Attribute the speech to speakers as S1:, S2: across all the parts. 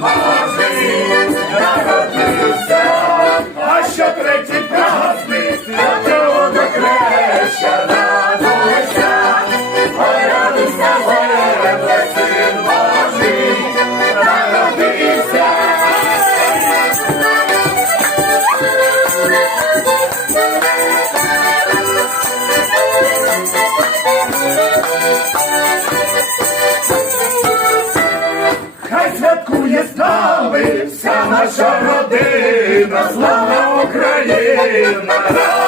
S1: Божий народився, а що третій праздник святого до креща радуйся, ой, радуйся, верне, син Божий, народився. Хай Вирокує з нами вся наша родина, слава Україна!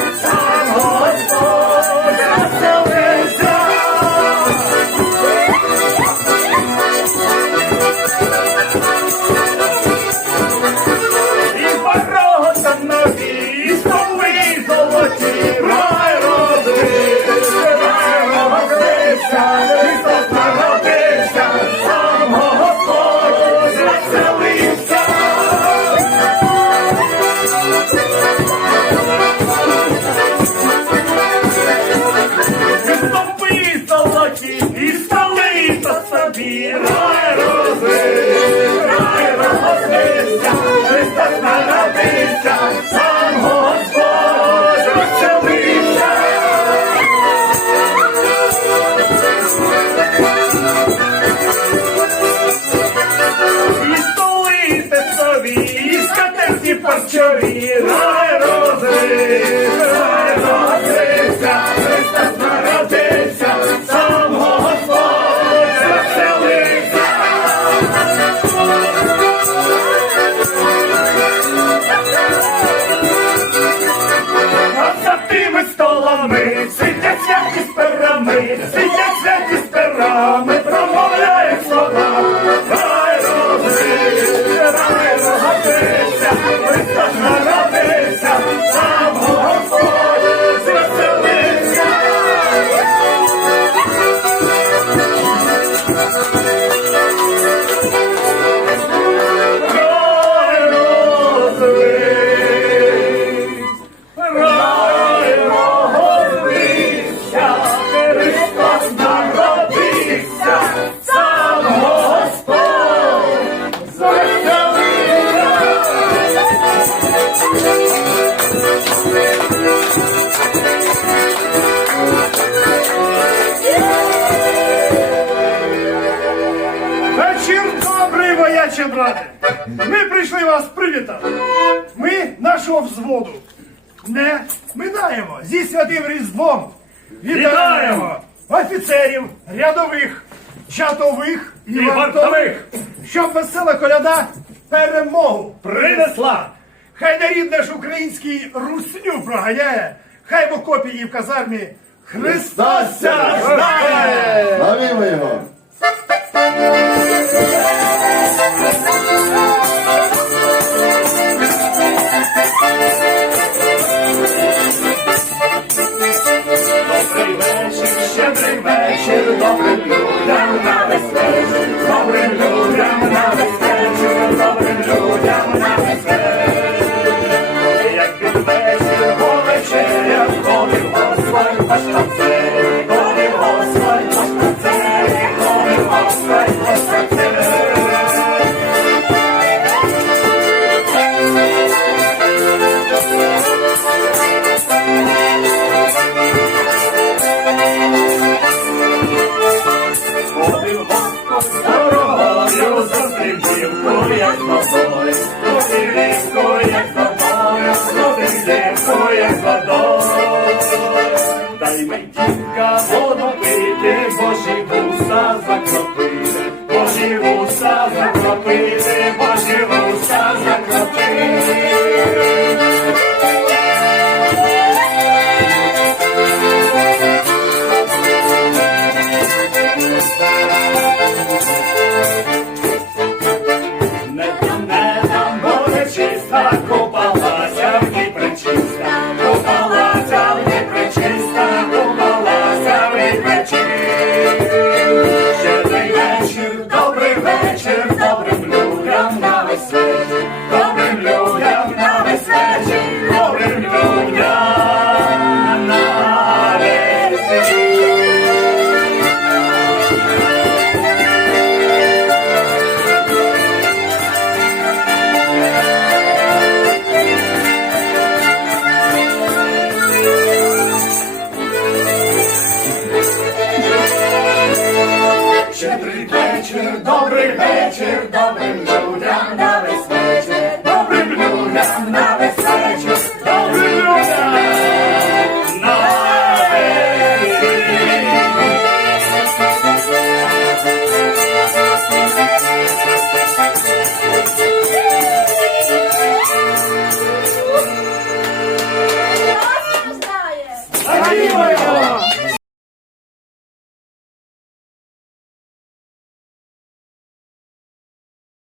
S2: Добряче, брате! Ми прийшли вас привітати. Ми нашого взводу не минаємо зі святим Різдвом. Вітаємо офіцерів, рядових, чатових і вартових, щоб весела коляда перемогу
S1: принесла.
S2: Хай на рідне ж український русню проганяє, хай в окопі в казармі Христа сяждає!
S3: Славімо його!
S1: Thank you. ваші вуса закропити, ваші вуса закропити. Thank you.